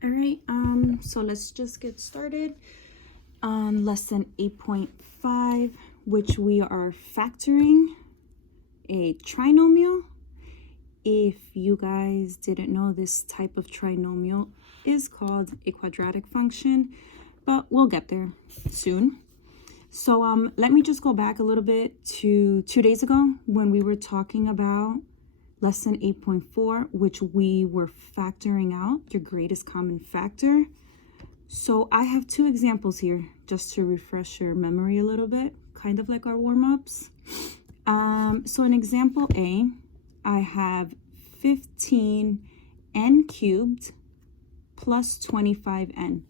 All right, so let's just get started on lesson 8.5, which we are factoring a trinomial. If you guys didn't know, this type of trinomial is called a quadratic function, but we'll get there soon. So let me just go back a little bit to 2 days ago when we were talking about lesson 8.4, which we were factoring out your greatest common factor. So I have two examples here just to refresh your memory a little bit, kind of like our warm-ups. So in example A, I have 15n cubed plus 25n.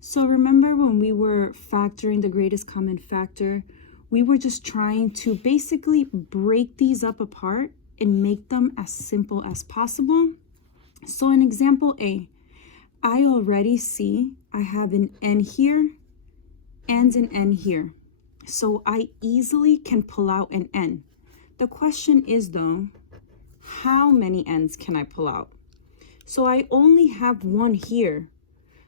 So remember when we were factoring the greatest common factor, we were just trying to basically break these up apart and make them as simple as possible. So in example A, I already see I have an n here and an n here. So I easily can pull out an n. The question is though, how many n's can I pull out? So I only have one here.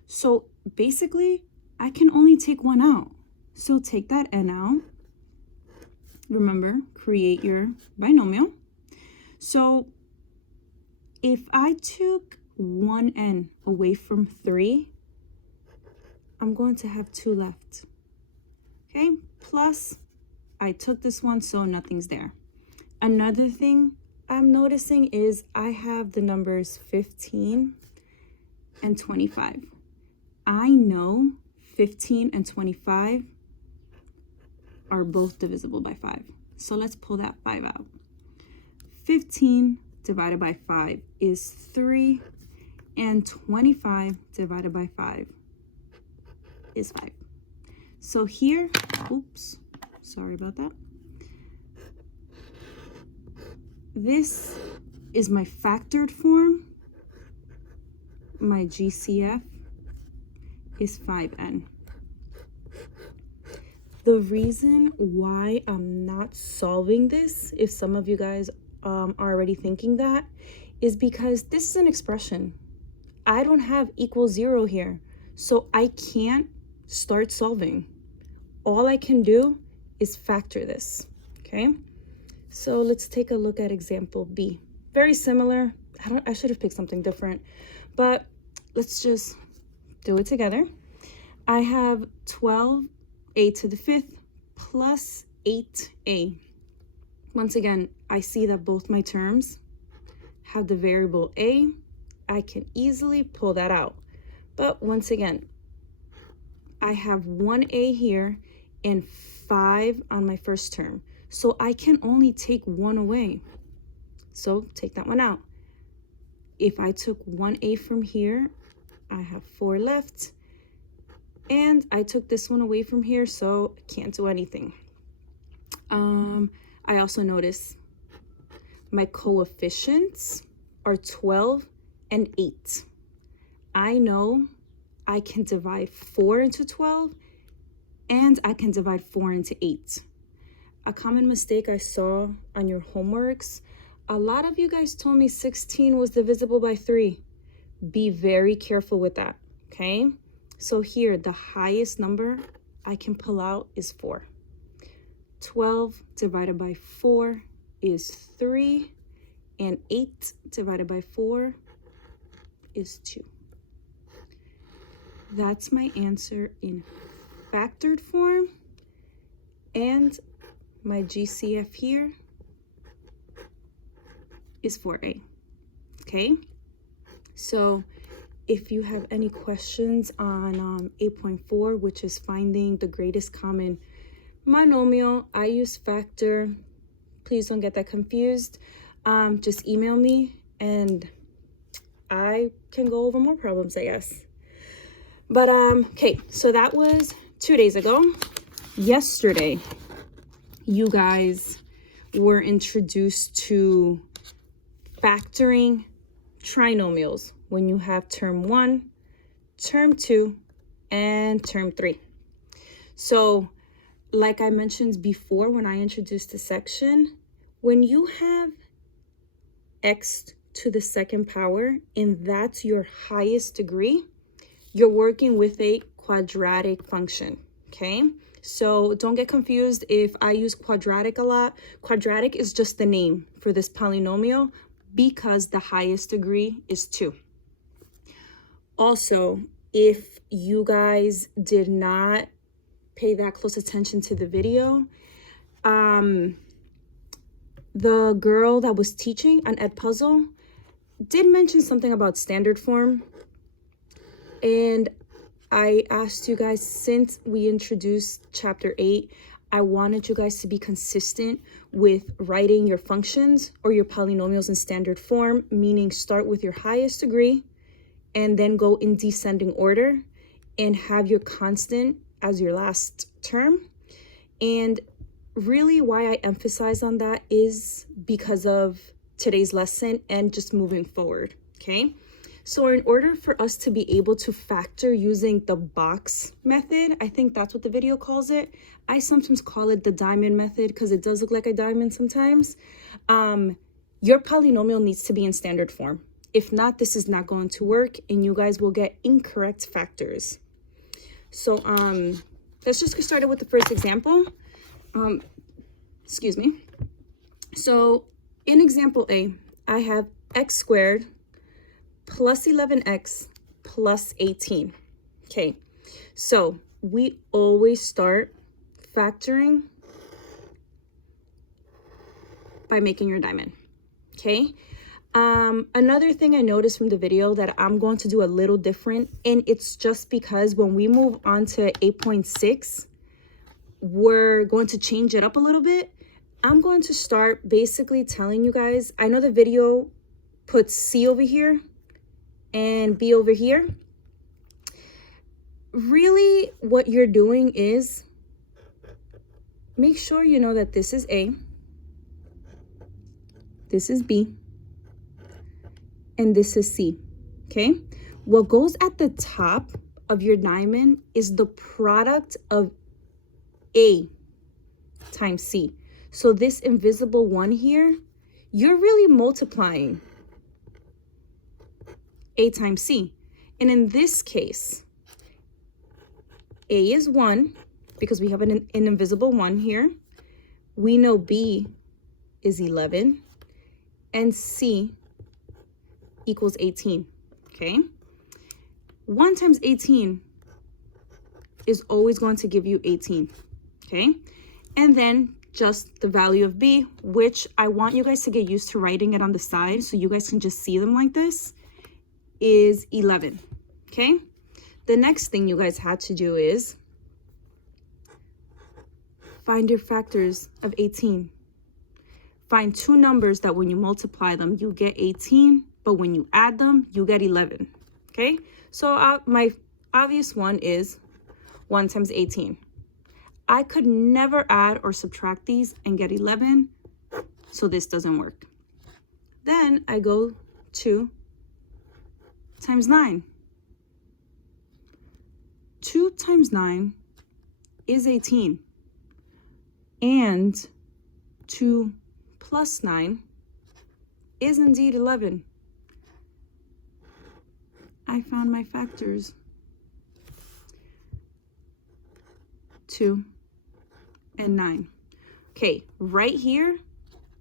So basically, I can only take one out. So take that n out. Remember, create your binomial. So if I took one n away from 3, I'm going to have 2 left. Okay, plus I took this one, so nothing's there. Another thing I'm noticing is I have the numbers 15 and 25. I know 15 and 25 are both divisible by 5. So let's pull that 5 out. 15 divided by 5 is 3, and 25 divided by 5 is 5. So here, oops, sorry about that. This is my factored form. My GCF is 5n. The reason why I'm not solving this, if some of you guys are already thinking that, is because this is an expression. I don't have equal 0 here, so I can't start solving. All I can do is factor this, okay? So let's take a look at example B. Very similar. I should have picked something different, but let's just do it together. I have 12a to the 5th plus 8a. Once again, I see that both my terms have the variable a. I can easily pull that out. But once again, I have 1a here and 5 on my first term. So I can only take 1 away. So take that one out. If I took 1a from here, I have 4 left. And I took this one away from here, so I can't do anything. I also notice my coefficients are 12 and 8. I know I can divide 4 into 12, and I can divide 4 into 8. A common mistake I saw on your homeworks, a lot of you guys told me 16 was divisible by 3. Be very careful with that, okay? So here, the highest number I can pull out is 4. 12 divided by 4 is 3, and 8 divided by 4 is 2. That's my answer in factored form, and my GCF here is 4a, okay? So if you have any questions on 8.4, which is finding the greatest common monomial, I use factor. Please don't get that confused. Just email me and I can go over more problems, I guess. But okay, so that was 2 days ago. Yesterday, you guys were introduced to factoring trinomials when you have term 1, term 2, and term 3. So like I mentioned before when I introduced the section, when you have x to the second power and that's your highest degree, you're working with a quadratic function, okay? So don't get confused if I use quadratic a lot. Quadratic is just the name for this polynomial because the highest degree is 2. Also, if you guys did not pay that close attention to the video, the girl that was teaching on Edpuzzle did mention something about standard form. And I asked you guys, since we introduced chapter 8, I wanted you guys to be consistent with writing your functions or your polynomials in standard form, meaning start with your highest degree and then go in descending order and have your constant as your last term. And really why I emphasize on that is because of today's lesson and just moving forward, okay? So in order for us to be able to factor using the box method, I think that's what the video calls it. I sometimes call it the diamond method because it does look like a diamond sometimes. Your polynomial needs to be in standard form. If not, this is not going to work and you guys will get incorrect factors. So let's just get started with the first example. Excuse me. So in example A, I have x squared plus 11x plus 18. Okay, so we always start factoring by making your diamond. Okay, another thing I noticed from the video that I'm going to do a little different, and it's just because when we move on to 8.6, we're going to change it up a little bit. I'm going to start basically telling you guys, I know the video puts C over here and B over here. Really what you're doing is make sure you know that this is A, this is B, and this is C, okay? What goes at the top of your diamond is the product of A times C. So this invisible 1 here, you're really multiplying A times C. And in this case, A is 1 because we have an invisible 1 here. We know B is 11 and C equals 18, okay? 1 times 18 is always going to give you 18, okay? And then just the value of B, which I want you guys to get used to writing it on the side so you guys can just see them like this, is 11, okay? The next thing you guys had to do is find your factors of 18. Find two numbers that when you multiply them, you get 18, but when you add them, you get 11, okay? So my obvious one is 1 times 18. I could never add or subtract these and get 11, so this doesn't work. Then I go 2 times 9. 2 times 9 is 18, and 2 plus 9 is indeed 11. I found my factors. 2 and 9. Okay, right here,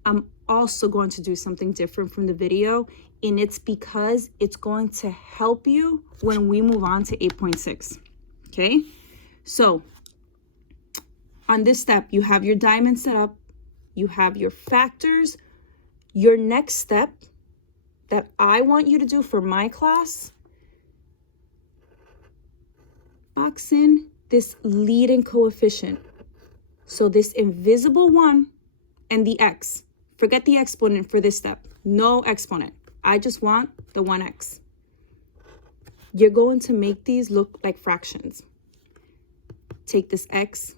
I'm also going to do something different from the video, and it's because it's going to help you when we move on to 8.6. Okay, so on this step, you have your diamond set up, you have your factors. Your next step that I want you to do for my class, box in this leading coefficient. So this invisible 1 and the x. Forget the exponent for this step. No exponent. I just want the 1x. You're going to make these look like fractions. Take this x.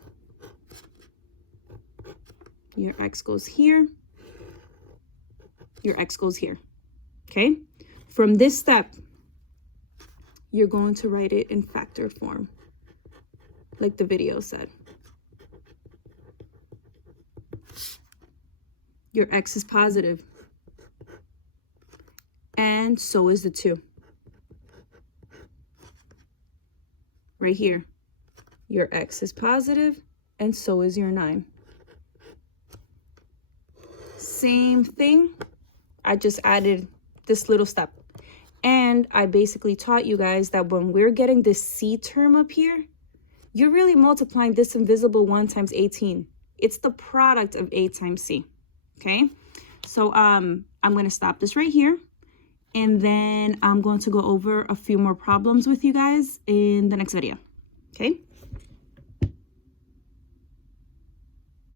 Your x goes here. Your x goes here. Okay? From this step, you're going to write it in factored form, like the video said. Your x is positive, and so is the 2. right here. Your x is positive, and so is your 9. Same thing. I just added this little step. And I basically taught you guys that when we're getting this c term up here, you're really multiplying this invisible 1 times 18. It's the product of a times c, okay? So I'm going to stop this right here. And then I'm going to go over a few more problems with you guys in the next video, okay?